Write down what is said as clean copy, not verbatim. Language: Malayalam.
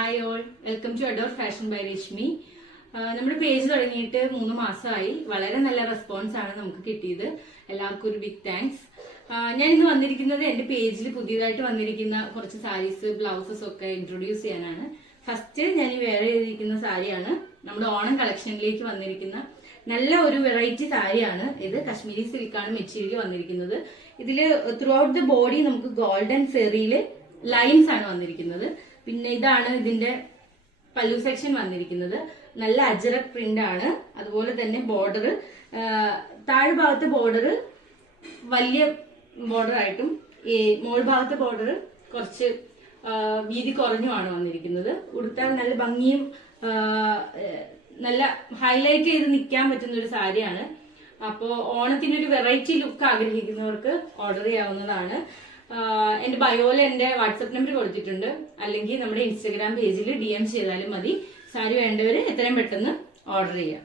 Hi all, welcome to adore fashion by Rashmi. നമ്മുടെ പേജ് തുടങ്ങിയിട്ട് 3 മാസമായി. വളരെ നല്ല റെസ്പോൺസ് ആണ് നമുക്ക് കിട്ടിയത്. എല്ലാവർക്കും ഒരു ബിഗ് താങ്ക്സ്. ഞാൻ ഇന്ന് വന്നിരിക്കുന്നത് എന്റെ പേജിൽ പുതിയതായിട്ട് വന്നിരിക്കുന്ന കുറച്ച് സാരീസ്, ബ്ലൗസസ് ഒക്കെ ഇൻട്രൊഡ്യൂസ് ചെയ്യാനാണ്. ഫസ്റ്റ് ഞാൻ ഈ വേറെ ചെയ്തിരിക്കുന്ന സാരിയാണ് നമ്മുടെ ഓണം കളക്ഷനിലേക്ക് വന്നിരിക്കുന്ന നല്ല ഒരു വെറൈറ്റി സാരിയാണ്. ഇത് കശ്മീരി സിൽക്കാണ് മെറ്റീരിയൽ വന്നിരിക്കുന്നത്. ഇതില് ത്രൂ ഔട്ട് ദ ബോഡി നമുക്ക് ഗോൾഡൻ സെറിയില് ലൈൻസ് ആണ് വന്നിരിക്കുന്നത്. പിന്നെ ഇതാണ് ഇതിന്റെ പല്ലു സെക്ഷൻ വന്നിരിക്കുന്നത്. നല്ല അജറക് പ്രിന്റ് ആണ്. അതുപോലെ തന്നെ ബോർഡർ, താഴ്ഭാഗത്തെ ബോർഡർ വലിയ ബോർഡർ ആയിട്ടും ഈ മോൾ ഭാഗത്തെ ബോർഡർ കുറച്ച് വീതി കുറഞ്ഞുമാണ് വന്നിരിക്കുന്നത്. ഉടുത്താൽ നല്ല ഭംഗിയും നല്ല ഹൈലൈറ്റ് ചെയ്ത് നിൽക്കാൻ പറ്റുന്ന ഒരു സാരിയാണ്. അപ്പോ ഓണത്തിന് ഒരു വെറൈറ്റി ലുക്ക് ആഗ്രഹിക്കുന്നവർക്ക് ഓർഡർ ചെയ്യാവുന്നതാണ്. എന്റെ ബയോയിൽ എന്റെ വാട്സപ്പ് നമ്പർ കൊടുത്തിട്ടുണ്ട്. അല്ലെങ്കിൽ നമ്മുടെ ഇൻസ്റ്റാഗ്രാം പേജിൽ DM ചെയ്താലും മതി. സാരി വേണ്ടവര് എത്രയും പെട്ടെന്ന് ഓർഡർ ചെയ്യാം.